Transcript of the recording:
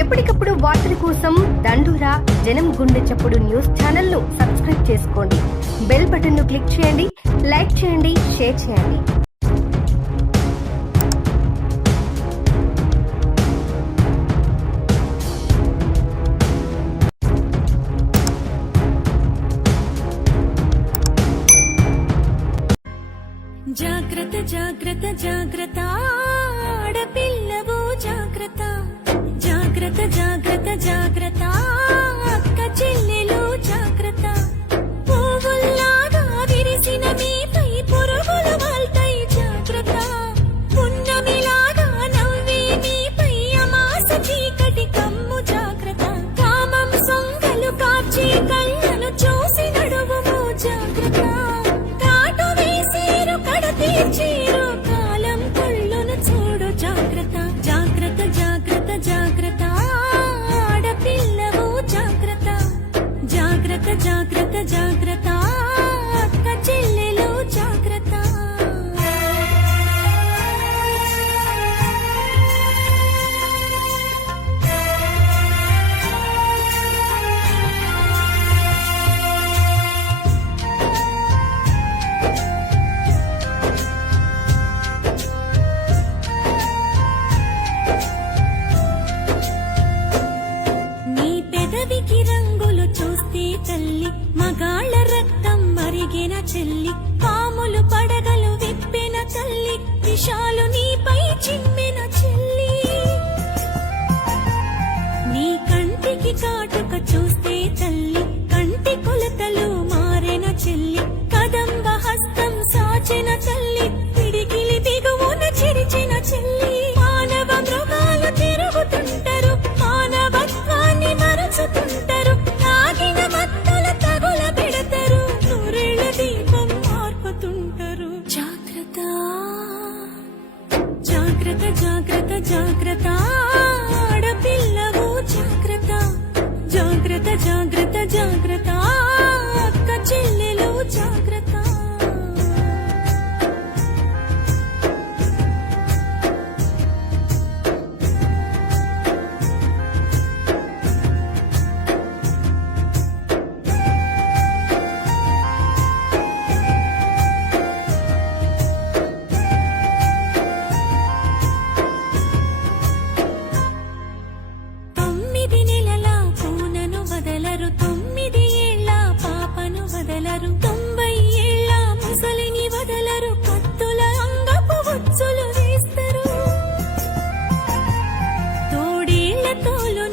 ఎప్పటికప్పుడు వార్తల కోసం దండూరా జనం గుండె చప్పుడు న్యూస్ ఛానల్ ను సబ్స్క్రైబ్ చేసుకోండి. బెల్ బటన్ ను క్లిక్ చేయండి, లైక్ చేయండి, షేర్ చేయండి. జాగ్రత్త జాగ్రత్త జాగ్రత్త ఆడపిల్లవు జాగ్రత్త జాగ్రత్త జాగ్రత్త జాగ్రత్త అక్క చెల్లెలు జాగ్రత్త పువ్వుల్లాగా విరిసిన మీపై పురుగులు వాల్తాయి జాగ్రత్త పున్నమిలాగా నవ్వే మీపై అమాస చీకటి కమ్ము జాగ్రత్త కామం సొంగలు కాచి కళ్ళను చూసి నడువుము జాగ్రత్త తీర్చేరు కాలం కళ్ళును చూడు జాగ్రత్త జాగ్రత్త జాగ్రత్త జాగ్రత్త ఆడపిల్లవు జాగ్రత్త జాగ్రత్త జాగ్రత్త జాగ్రత్త అక్క చెల్లెలు జాగ్రత్త. పెదవికి రంగులు చూస్తే తల్లి మగాళ్ళ రక్తం మరిగిన చెల్లి పాములు పడగలు విప్పిన తల్లి విషాలు నీపై చిమ్మిన చెల్లి నీ కంటికి కాటుక చూస్తే తల్లి కంటి కొలతలు మారిన చెల్లి కదంబ హస్తం సాచిన తల్లి పిడికిలి బిగువున చిరిచిన చెల్లి మానవ మృగాలు తిరుగుతుంటారు మానవత్వాన్ని మరచుతుంటారు తాగిన మత్తుల తగుల పెడతారు నూరేళ్ల దీపం మార్పుతుంటారు జాగ్రత్త జాగ్రత్త జాగ్రత్త జాగ్రత్త ఆడపిల్లవు జాగ్రత్త జాగ్రత్త జాగ్రత్త జాగ్రత్త అక్క చెల్లెలు జాగ్రత్త. తోలు